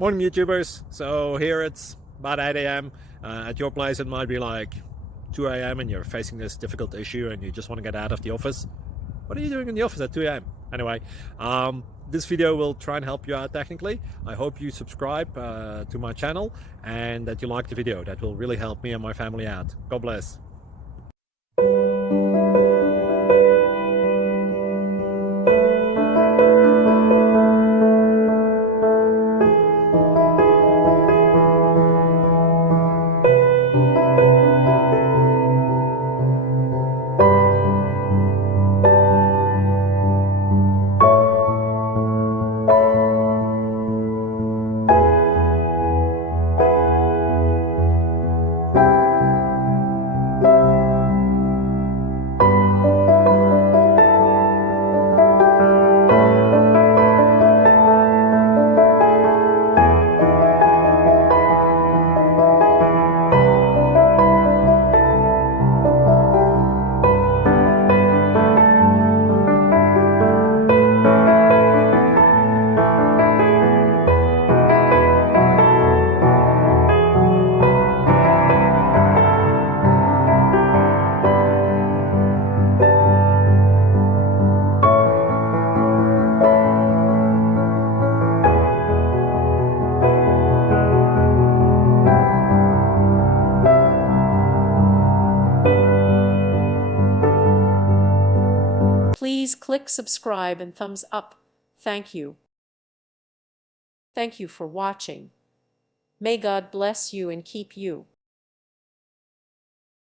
Morning YouTubers. So here it's about 8 a.m. At your place it might be like 2 a.m. and you're facing this difficult issue and you just want to get out of the office. What are you doing in the office at 2 a.m.? Anyway, this video will try and help you out technically. I hope you subscribe to my channel and that you like the video. That will really help me and my family out. God bless. Please click subscribe and thumbs up. Thank you. Thank you for watching. May God bless you and keep you.